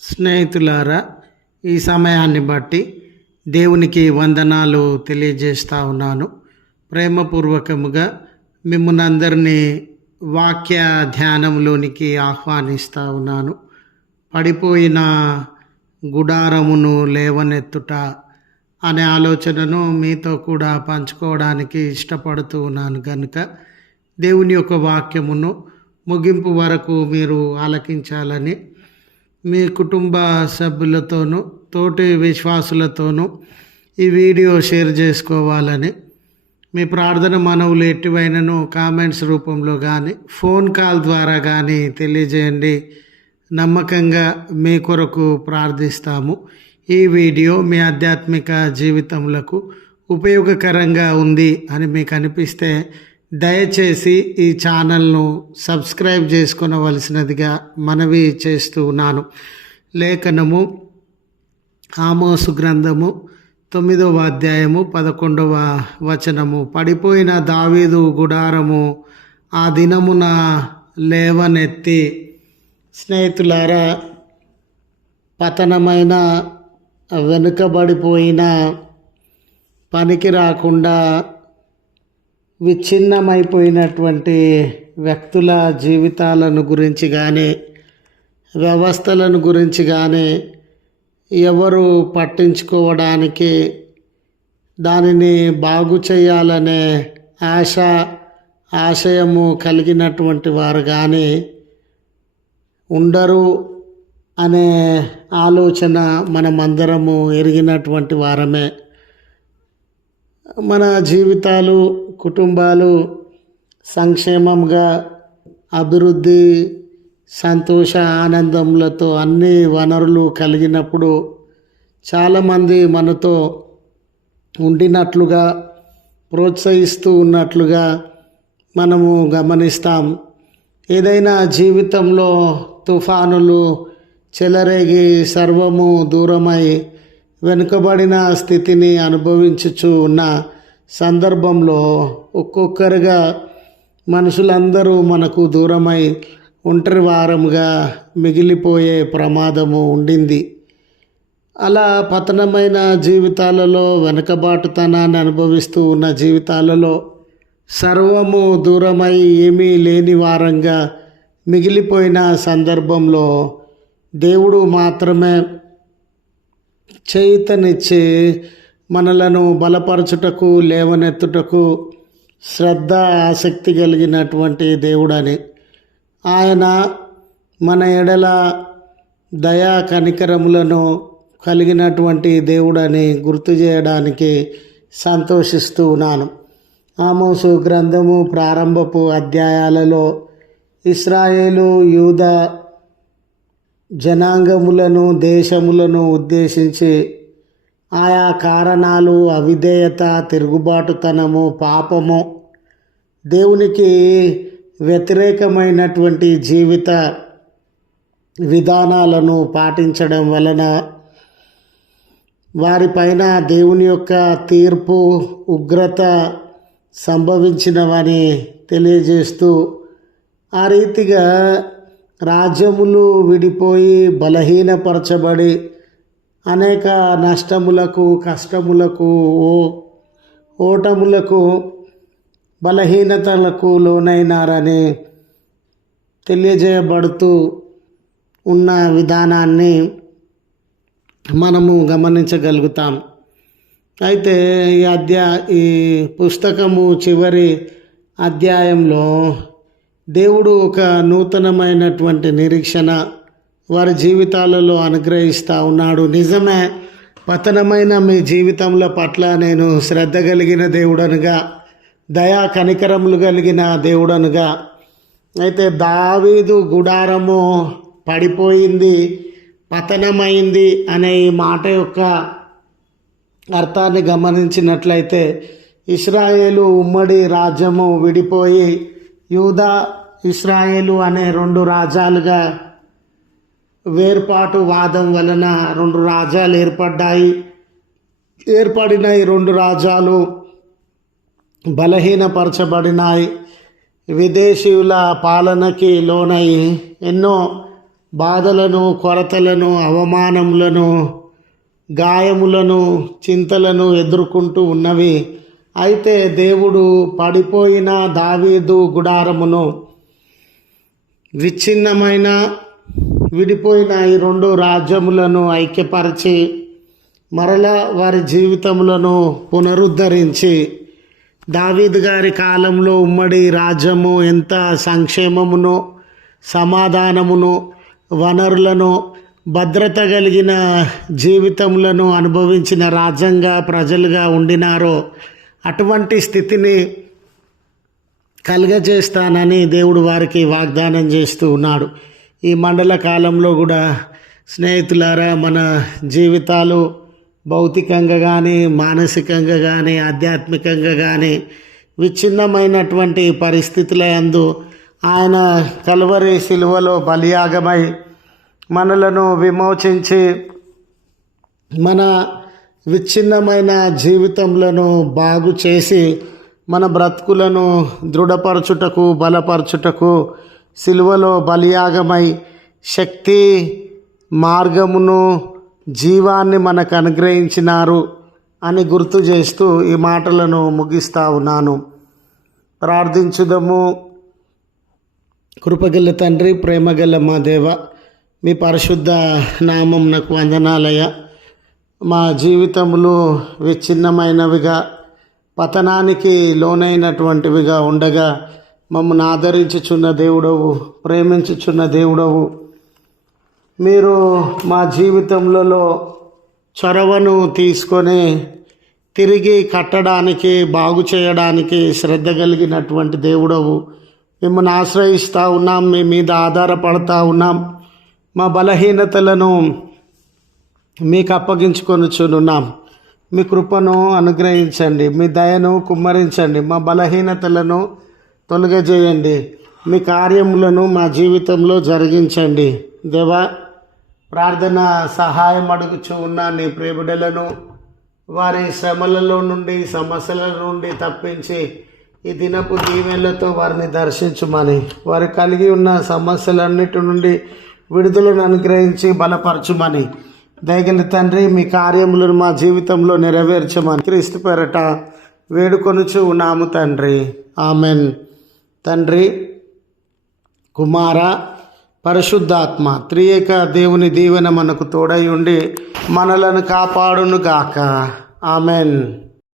స్నేహితులారా, ఈ సమయాన్ని బట్టి దేవునికి వందనాలు తెలియజేస్తూ ఉన్నాను. ప్రేమపూర్వకముగా మిమ్మల్ని అందరినీ వాక్య ధ్యానంలోనికి ఆహ్వానిస్తూ ఉన్నాను. పడిపోయిన గుడారమును లేవనెత్తుట అనే ఆలోచనను మీతో కూడా పంచుకోవడానికి ఇష్టపడుతూ ఉన్నాను. కనుక దేవుని యొక్క వాక్యమును ముగింపు వరకు మీరు ఆలకించాలని, మీ కుటుంబ సభ్యులతోనూ తోటి విశ్వాసులతోనూ ఈ వీడియో షేర్ చేసుకోవాలని, మీ ప్రార్థన మనవులు ఎటువైనను కామెంట్స్ రూపంలో కానీ ఫోన్ కాల్ ద్వారా కానీ తెలియజేయండి. నమ్మకంగా మీ కొరకు ప్రార్థిస్తాము. ఈ వీడియో మీ ఆధ్యాత్మిక జీవితములకు ఉపయోగకరంగా ఉంది అని మీకు అనిపిస్తే దయచేసి ఈ ఛానల్ను సబ్స్క్రైబ్ చేసుకొనవలసినదిగా మనవి చేస్తూ ఉన్నాను. లేఖనము ఆమోసు గ్రంథము 9వ అధ్యాయము 11వ వచనము. పడిపోయిన దావీదు గుడారము ఆ దినమున లేవనెత్తి. స్నేహితులారా, పతనమైన, వెనుకబడిపోయిన, పనికి రాకుండా విచ్ఛిన్నమైపోయినటువంటి వ్యక్తుల జీవితాలను గురించి కానీ, వ్యవస్థలను గురించి కానీ ఎవరు పట్టించుకోవడానికి, దానిని బాగు చేయాలనే ఆశయము కలిగినటువంటి వారు కానీ ఉండరు అనే ఆలోచన మనమందరము ఎరిగినటువంటి వారమే. మన జీవితాలు, కుటుంబాలు సంక్షేమంగా, అభివృద్ధి, సంతోష ఆనందములతో అన్ని వనరులు కలిగినప్పుడు చాలామంది మనతో ఉండినట్లుగా, ప్రోత్సహిస్తూ ఉన్నట్లుగా మనము గమనిస్తాం. ఏదైనా జీవితంలో తుఫానులు చెలరేగి సర్వము దూరమై వెనుకబడిన స్థితిని అనుభవించుచు ఉన్న సందర్భంలో ఒక్కొక్కరుగా మనుషులందరూ మనకు దూరమై ఒంటరి వారముగా మిగిలిపోయే ప్రమాదము ఉండింది. అలా పతనమైన జీవితాలలో, వెనుకబాటుతనాన్ని అనుభవిస్తూ ఉన్న జీవితాలలో సర్వము దూరమై ఏమీ లేని వారంగా మిగిలిపోయిన సందర్భంలో దేవుడు మాత్రమే చేయుతనిచ్చి మనలను బలపరచుటకు, లేవనెత్తుటకు శ్రద్ధ, ఆసక్తి కలిగినటువంటి దేవుడని, ఆయన మన ఎడల దయా కనికరములను కలిగినటువంటి దేవుడని గుర్తు చేయడానికి సంతోషిస్తూ ఉన్నాను. ఆమోసు గ్రంథము ప్రారంభపు అధ్యాయాలలో ఇశ్రాయేలు, యూదా జనాంగములను, దేశములను ఉద్దేశించి ఆయా కారణాలు, అవిధేయత, తిరుగుబాటుతనము, పాపము, దేవునికి వ్యతిరేకమైనటువంటి జీవిత విధానాలను పాటించడం వలన వారిపైన దేవుని యొక్క తీర్పు, ఉగ్రత సంభవించినవని తెలియజేస్తూ, ఆ రీతిగా రాజ్యములు విడిపోయి బలహీనపరచబడి అనేక నష్టములకు, కష్టములకు, ఓటములకు, బలహీనతలకు లోనైనారని తెలియజేయబడుతూ ఉన్న విధానాన్ని మనము గమనించగలుగుతాం. అయితే ఈ పుస్తకము చివరి అధ్యాయంలో దేవుడు ఒక నూతనమైనటువంటి నిరీక్షణ వారి జీవితాలలో అనుగ్రహిస్తూ ఉన్నాడు. నిజమే, పతనమైన మీ జీవితంలో పట్ల నేను శ్రద్ధ కలిగిన దేవుడనుగా, దయా కనికరములు కలిగిన దేవుడనుగా. అయితే దావీదు గుడారము పడిపోయింది, పతనమైంది అనే ఈ మాట యొక్క అర్థాన్ని గమనించినట్లయితే, ఇశ్రాయేలు ఉమ్మడి రాజ్యము విడిపోయి యూదా, ఇశ్రాయేలు అనే రెండు రాజ్యాలుగా వేర్పాటు వాదం వలన రెండు రాజ్యాలు ఏర్పడ్డాయి. ఏర్పడిన ఈ రెండు రాజ్యాలు బలహీనపరచబడినాయి. విదేశీయుల పాలనకి లోనై ఎన్నో బాధలను, కొరతలను, అవమానములను, గాయములను, చింతలను ఎదుర్కొంటూ ఉన్నవి. అయితే దేవుడు పడిపోయిన దావీదు గుడారమును, విచ్ఛిన్నమైన విడిపోయిన ఈ 2 రాజ్యములను ఐక్యపరిచి మరలా వారి జీవితములను పునరుద్ధరించి దావీదు గారి కాలంలో ఉమ్మడి రాజ్యము ఎంత సంక్షేమమును, సమాధానమును, వనరులను, భద్రత కలిగిన జీవితములను అనుభవించిన రాజ్యంగా ప్రజలుగా ఉండినారో అటువంటి స్థితిని కలుగజేస్తానని దేవుడు వారికి వాగ్దానం చేస్తూ ఉన్నాడు. ఈ మండల కాలంలో కూడా స్నేహితులారా, మన జీవితాలు భౌతికంగా కానీ, మానసికంగా కానీ, ఆధ్యాత్మికంగా కానీ విచ్ఛిన్నమైనటువంటి పరిస్థితుల యందు ఆయన కల్వరి శిలువలో బలియాగమై మనలను విమోచించి మన విచ్ఛిన్నమైన జీవితములను బాగు చేసి మన బ్రతుకులను దృఢపరచుటకు, బలపరచుటకు సిలువలో బలియాగమై శక్తి, మార్గమును, జీవాన్ని మనకు అనుగ్రహించినారు అని గుర్తు చేస్తూ ఈ మాటలను ముగిస్తా ఉన్నాను. ప్రార్థించుదము. కృపగల తండ్రి, ప్రేమగల మా దేవ, మీ పరిశుద్ధ నామం నాకు వందనాలయ. మా జీవితములు విచ్ఛిన్నమైనవిగా, పతనానికి లోనైనటువంటివిగా ఉండగా మమ్మల్ని ఆదరించుచున్న దేవుడవు, ప్రేమించుచున్న దేవుడవు. మీరు మా జీవితంలో చొరవను తీసుకొని తిరిగి కట్టడానికి, బాగు చేయడానికి శ్రద్ధ కలిగినటువంటి దేవుడవు. మిమ్మల్ని ఆశ్రయిస్తూ ఉన్నాం, మీ మీద ఆధారపడతా ఉన్నాం. మా బలహీనతలను మీకు అప్పగించుకొనుచున్నాం. మీ కృపను అనుగ్రహించండి, మీ దయను కుమ్మరించండి, మా బలహీనతలను తొలగజేయండి, మీ కార్యములను మా జీవితంలో జరిగించండి. దేవా, ప్రార్థన సహాయం అడుగుచూ ఉన్న నీ ప్రియబిడ్డలను వారి శ్రమలలో నుండి, సమస్యల నుండి తప్పించి ఈ దినపు దీవెనలతో వారిని దర్శించుమని, వారు కలిగి ఉన్న సమస్యలన్నిటి నుండి విడుదలను అనుగ్రహించి బలపరచుమని, దయగల తండ్రి మీ కార్యములను మా జీవితంలో నెరవేర్చమని క్రీస్తు పేరట వేడుకొనుచు ఉన్నాము తండ్రి. ఆమెన్. తండ్రి, కుమార, పరిశుద్ధాత్మ త్రియేక దేవుని దీవెన మనకు తోడై ఉండి మనలను కాపాడును గాక. ఆమెన్.